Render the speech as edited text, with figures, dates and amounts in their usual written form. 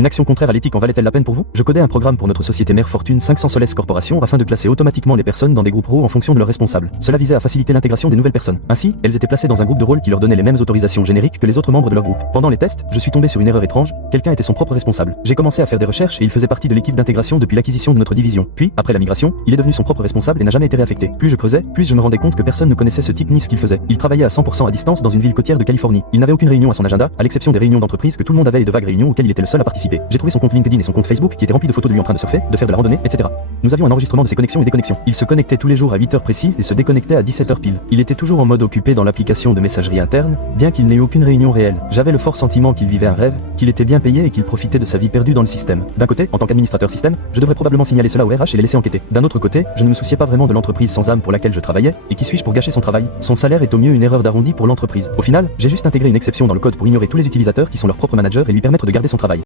Une action contraire à l'éthique en valait-elle la peine pour vous? Je codais un programme pour notre société mère Fortune 500 Soles Corporation afin de classer automatiquement les personnes dans des groupes rôles en fonction de leurs responsables. Cela visait à faciliter l'intégration des nouvelles personnes. Ainsi, elles étaient placées dans un groupe de rôle qui leur donnait les mêmes autorisations génériques que les autres membres de leur groupe. Pendant les tests, je suis tombé sur une erreur étrange, quelqu'un était son propre responsable. J'ai commencé à faire des recherches et il faisait partie de l'équipe d'intégration depuis l'acquisition de notre division. Puis, après la migration, il est devenu son propre responsable et n'a jamais été réaffecté. Plus je creusais, plus je me rendais compte que personne ne connaissait ce type ni ce qu'il faisait. Il travaillait à 100% à distance dans une ville côtière de Californie. Il n'avait aucune réunion à son agenda, à l'exception des réunions d'entreprise que tout le monde avait et de vagues réunions auxquelles il était le seul à participer. J'ai trouvé son compte LinkedIn et son compte Facebook qui étaient remplis de photos de lui en train de surfer, de faire de la randonnée, etc. Nous avions un enregistrement de ses connexions et déconnexions. Il se connectait tous les jours à 8 heures précises et se déconnectait à 17 heures pile. Il était toujours en mode occupé dans l'application de messagerie interne, bien qu'il n'ait eu aucune réunion réelle. J'avais le fort sentiment qu'il vivait un rêve, qu'il était bien payé et qu'il profitait de sa vie perdue dans le système. D'un côté, en tant qu'administrateur système, je devrais probablement signaler cela au RH et les laisser enquêter. D'un autre côté, je ne me souciais pas vraiment de l'entreprise sans âme pour laquelle je travaillais, et qui suis-je pour gâcher son travail? Son salaire est au mieux une erreur d'arrondi pour l'entreprise. Au final, j'ai juste intégré une exception dans le code pour ignorer tous les utilisateurs qui sont leurs propres managers et lui permettre de garder son travail.